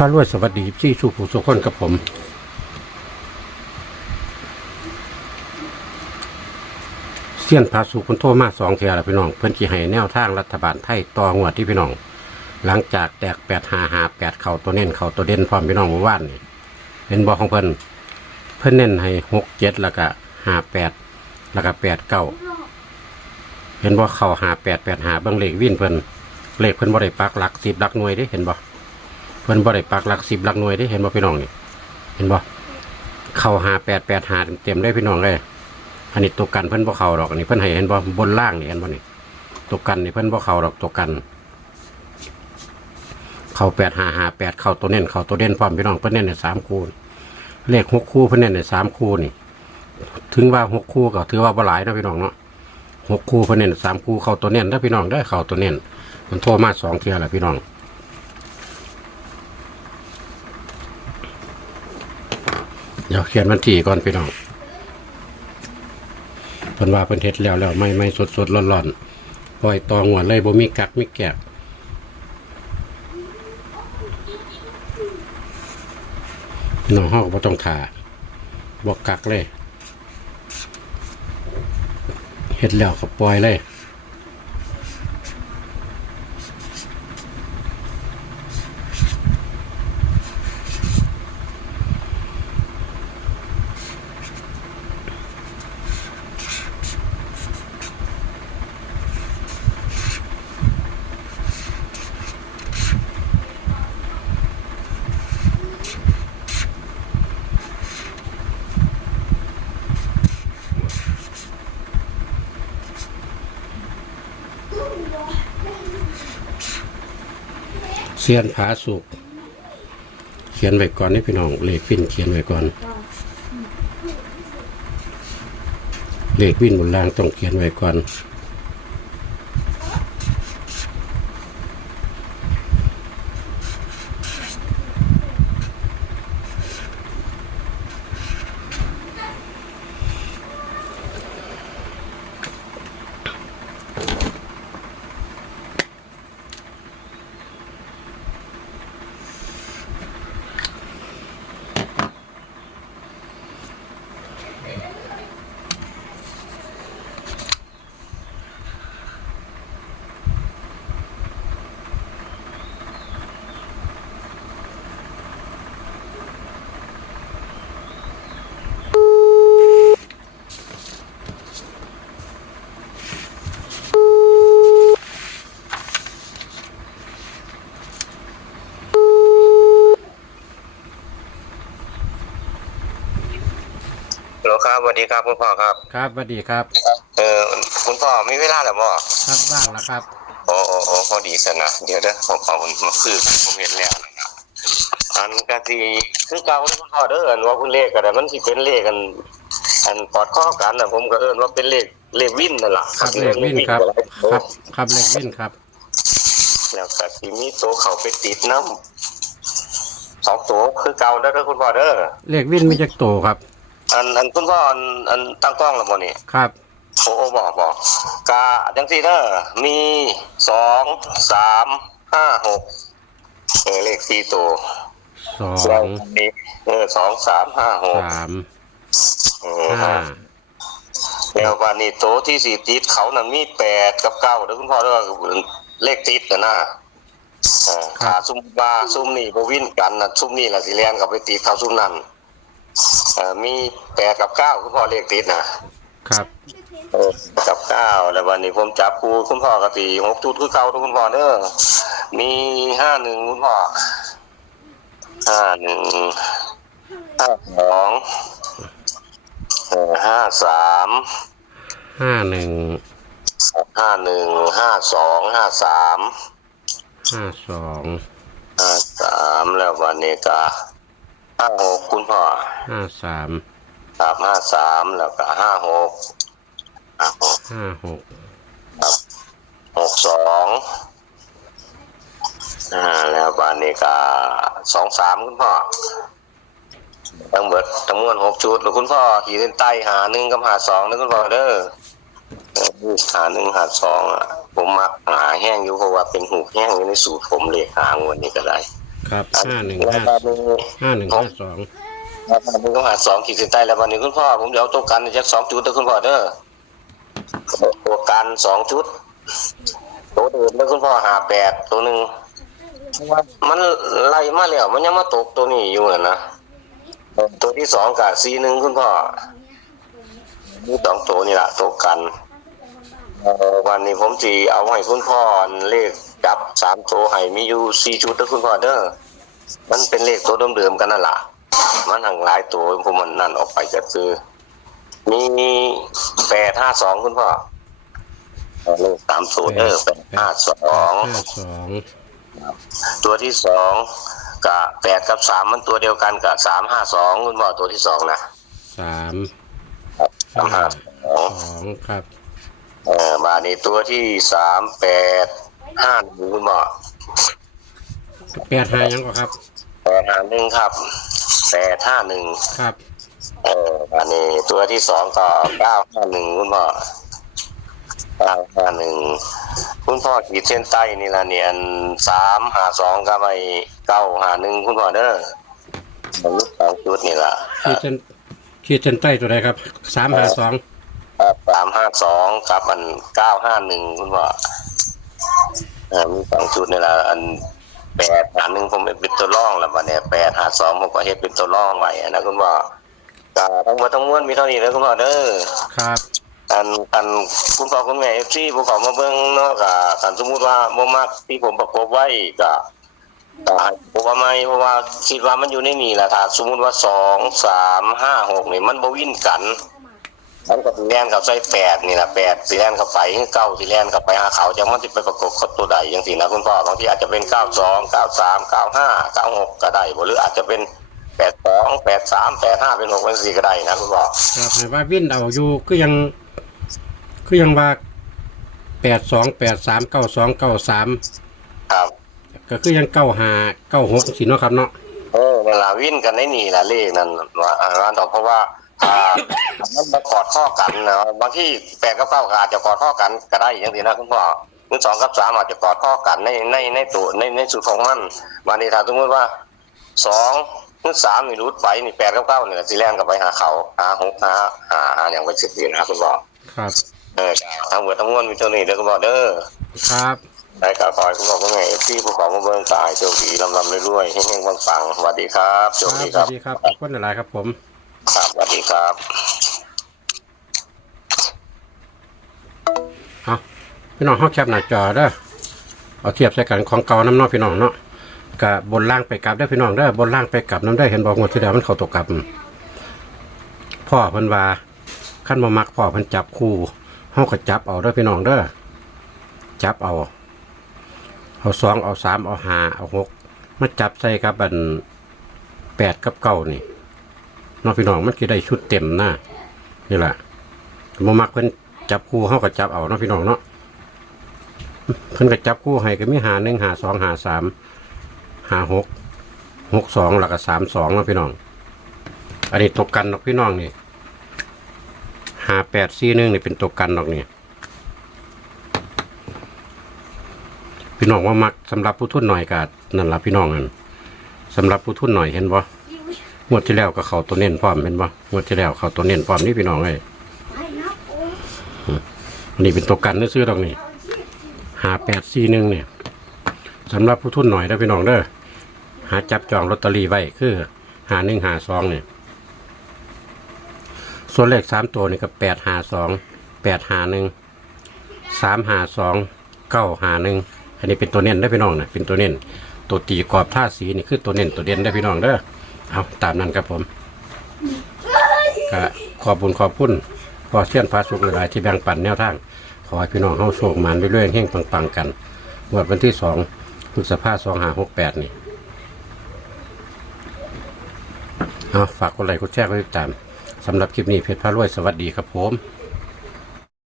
พระรวยสวัสดีที่สุภูสุคนกับผมเสี้ยนพาสุคนโทรมา2 เที่ยแล้วพี่น้องเพิ่นสิให้แนวทางรัฐบาลไทยต่องวดที่พี่น้องหลังจากแตก8558เข้าตัวเน้นเข้าตัวเด่นพร้อมพี่น้องเมื่อวานนี่เห็นบอกของเพิ่นเน้นให้67แล้วก็58แล้วก็89เห็นบ่เข้า5885เบิ่งเลขวินเพิ่นเลขเพิ่นบ่ได้ปักหลัก10หลักหน่วยเด้เห็นบ่เพิ่นบ่ได้ปักหลัก10หลักหน่วยได้เห็นบ่พี่น้องนี่เห็นบ่เข้า5885เต็มได้พี่น้องเลยอันนี้ตัวกันเพิ่นบ่เข้าดอกอันนี้เพิ่นให้เห็นบ่บนล่างนี่เห็นบ่นี่ตัวกันนี่เพิ่นบ่เข้าดอกตัวกันเข้า8558เข้าตัวเน้นเข้าตัวเด่นพร้อมพี่น้องเพิ่นเน้นใน3คู่เลข6คู่เพิ่นเน้นใน3คู่นี่ถึงว่า6คู่ก็ถือว่าบ่หลายนะพี่น้องเนาะ6คู่เพิ่นเน้น3คู่เข้าตัวเน้นเด้อพี่น้องเด้อเข้าตัวเน้นมันโทรมา2 เที่ยแล้วพี่น้องเดี๋ยวเขียนวันที่ก่อนพี่น้องเพิ่นว่าเพิ่นเฮ็ดแล้วไม่สดร้อนปล่อยตองวดเลยบ่มีกักมีแกะพี่น้องเฮาก็บ่ต้องท่าบ่กักเลยเฮ็ดแล้วก็ปล่อยเลยเสียนผาสุกเขียนไว้ก่อนนี่พี่น้องเลขวินเขียนไว้ก่อนเลขวินบนล่างต้องเขียนไว้ก่อนฮัลโหลครับสวัสดีครับคุณพ่อครับครับสวัสดีครับคุณพ่อมีเวลาหรือเปล่าครับว่างแล้วครับโอ้พอดีสินะเดี๋ยวเด้อผมเอามาคือผมเห็นแล้วนะครับอันกะทีคือเก่าที่คุณพ่อเด้ออันว่าคุณเลขกันมันสิเป็นเลขอันกอดข้อกันนะผมก็ว่าเป็นเลขวินนั่นแหละ ครับเลขวินครับครับเลขวินครับแล้วก็ที่มีโตเขาไปติดน้ำ2 ตัวคือเก่าเด้อคุณพ่อเด้อเลขวินมีจักโตครับอันคุณพ่ออันตั้งกล้องแล้วบ่นี่ครับโอ้บอกกาจังซี่เด้อมี2 3 5 6เลข4ตัว2 2 3 5 6 5แล้ววันนี้โตที่4ติดเขานั่นมี8กับ9เด้อคุณพ่อเด้อเลขติดน่ะนะขาซุ่มบาซุ่มนี่บ่วินกันน่ะซุ่มนี่ล่ะสิแล่นกับไปติดเขาซุ่มนั้นมี8กับ9คุณพ่อเลขติดนะครับกับ9แล้ววันนี้ผมจับคู่คุณพ่อก็ตี6จุดคือเก่าทุกคุณพ่อเด้อมี51คุณพ่อ51 52 53 51 52 53 53แล้ววันนี้ก็56คุณพ่อ53ครับ53แล้วก็56ครับ62แล้ววันนี้ก็23คุณพ่อทั้งเบิดทั้งมวล6 ชุดแล้วคุณพ่อขีดเส้นใต้51กับ52นะคุณพ่อเด้อ51 52ผมมักหาแห้งอยู่เพราะว่าเป็นหูแห้งอยู่ในสูตรผมเลขหางวันนี้ก็ได้ ครับ แล้วก็มี 5152 แล้วก็มีต้องหา2ขีดเส้นใต้แล้ววันนี้คุณพ่อผมเดี๋ยวเอาตัวกันจัก2จุดเด้อคุณพ่อเด้อตัวกัน2ชุดตัวเดิมเด้อคุณพ่อ58ตัวหนึงมันไล่มาแล้วมันยังมาตกตัวนี้อยู่นะตัวที่2กับ41คุณพ่อมี2ตัวนี่ล่ะตัวกันวันนี้ผมสิเอาให้คุณพ่อเลขจับ3ตัวให้มีอยู่4ชุดเด้อคุณพ่อเด้อมันเป็นเลขตัวเดิมๆกันนั่นล่ะมันห่างหลายตัวผมมันนั่นออกไปก็คือมี852คุณพ่อเลข3ตัวเด้อ852 52ตัวที่2กับ8กับ3มันตัวเดียวกันกับ352คุณพ่อตัวที่2นะ352ครับมาในตัวที่3851คุณพ่อ85ยังก็ครับ851ครับ851ครับอันนี้ตัวที่2ก็951คุณพ่อ951คุณพ่อขีดเส้นใต้นี่ล่ะเนี่ย352กับไอ้951คุณพ่อเด้อมันมี2จุดนี่ล่ะขีดเส้นใต้ตัวใดครับ352ครับ352กับอัน951คุณพ่อมี2จุดนี่ล่ะอัน851ผมเป็นตัวรองแล้วบัดนี้852ผมก็เฮ็ดเป็นตัวรองไว้นะคุณพ่อก็ทั้งหมดทั้งมวลมีเท่านี้เด้อคุณพ่อเด้อครับอันคุณพ่อคุณแม่ FC ผู้เขามาเบิ่งเนาะก็คันสมมุติว่าบ่มักที่ผมประกบไว้ก็ผมว่าไม่เพราะว่าคิดว่ามันอยู่ในนี่แหละถ้าสมมุติว่า2 3 5 6นี่มันบ่วิ่นกันมันก็สิแล่นเข้าใส่8นี่ล่ะ8สิแล่นเข้าไป9สิแล่นเข้าไปหาเขาจังมันสิไปประกบกับตัวใดจังซี่นะคุณพ่อบางทีอาจจะเป็น92 93 95 96ก็ได้บ่หรืออาจจะเป็น82 83 85เป็น6เป็น4ก็ได้นะคุณพ่อครับให้ว่าวิ่นเอาอยู่คือยังว่า82 83 92 93ครับก็คือยัง95 96สิเนาะครับเนาะเวลาวิ่นกันในนี่ล่ะเลขนั้นว่าเพราะว่ามันบ่กอดข้อกันนะบางที8กับ9ก็อาจจะกอดข้อกันก็ได้จังซี่นะคุณพ่อ2กับ3อาจจะกอดข้อกันในตัวในสูตรของมันวันนี้ถ้าสมมุติว่า2หรือ3นี่รุดไปนี่8กับ9นี่สิแล่นกลับไปหาเขาหา6หาอย่างไปสินะคุณพ่อครับทั้งหมดทั้งมวลมีเท่านี้เด้อคุณพ่อเด้อครับได้ก็ขอให้คุณพ่อคุณแม่ที่ผู้ขอมาเบิ่งตายโชคดีลำๆรวยๆเฮงๆปังๆสวัสดีครับโชคดีครับสวัสดีครับขอบคุณหลายๆครับผมครับสวัสดีครับพี่น้องเฮาแคปหน้าจอเด้อเอาเทียบใส่กันของเก่านำเนาะพี่น้องเนาะก็บนล่างไปกลับได้พี่น้องเด้อบนล่างไปกลับนำได้เห็นบอกงวดที่แล้วมันเข้าตกกลับพ่อเพิ่นว่าคันบ่มักพ่อเพิ่นจับคู่เฮาก็จับเอาเด้อพี่น้องเด้อจับเอา2เอา3เอา5เอา6มาจับใส่กับอัน8กับ9นี่เนาะพี่น้องมันสิได้ชุดเต็มนะนี่ล่ะบ่มักเพิ่นจับคู่เฮาก็จับเอาเนาะพี่น้องเนาะเพิ่นก็จับคู่ให้ก็มี51 52 53 56 62แล้วก็32เนาะพี่น้องอันนี้ตกกันเนาะพี่น้องนี่5841นี่เป็นตกกันเนาะนี่พี่น้องว่ามักสำหรับผู้ทุนหน่อยก็นั่นล่ะพี่น้องนั่นสำหรับผู้ทุนหน่อยเห็นบ่งวดที่แล้วก็เข้าตัวเน้นพร้อมเห็นบ่งวดที่แล้วเข้าตัวเน้นพร้อมนี่พี่น้องเอ้ยนี่เป็นตัวกันซื้อตรงนี้5841เนี่ยสำหรับผู้ทุนหน่อยนะพี่น้องเด้อหาจับจองลอตเตอรี่ไว้คือ5152เนี่ยส่วนเลข3ตัวนี่ก็852 851 352 951อันนี้เป็นตัวเน้นได้พี่น้องนะเป็นตัวเน้นตัวตีกรอบท่าสีนี่คือตัวเน้นตัวเด่นได้พี่น้องเด้อเอาตามนั้นครับผมก็ขอบคุณพอเสี้ยนฟ้าสุกหลายที่แบ่งปันแนวทางขอให้พี่น้องเฮาโชคมันเรื่อยๆเฮงปังๆกันวันที่2พฤษภาคม2568นี่เอาฝากกดไลค์กดแชร์กดติดตามสำหรับคลิปนี้เพชรพารวยสวัสดีครับผม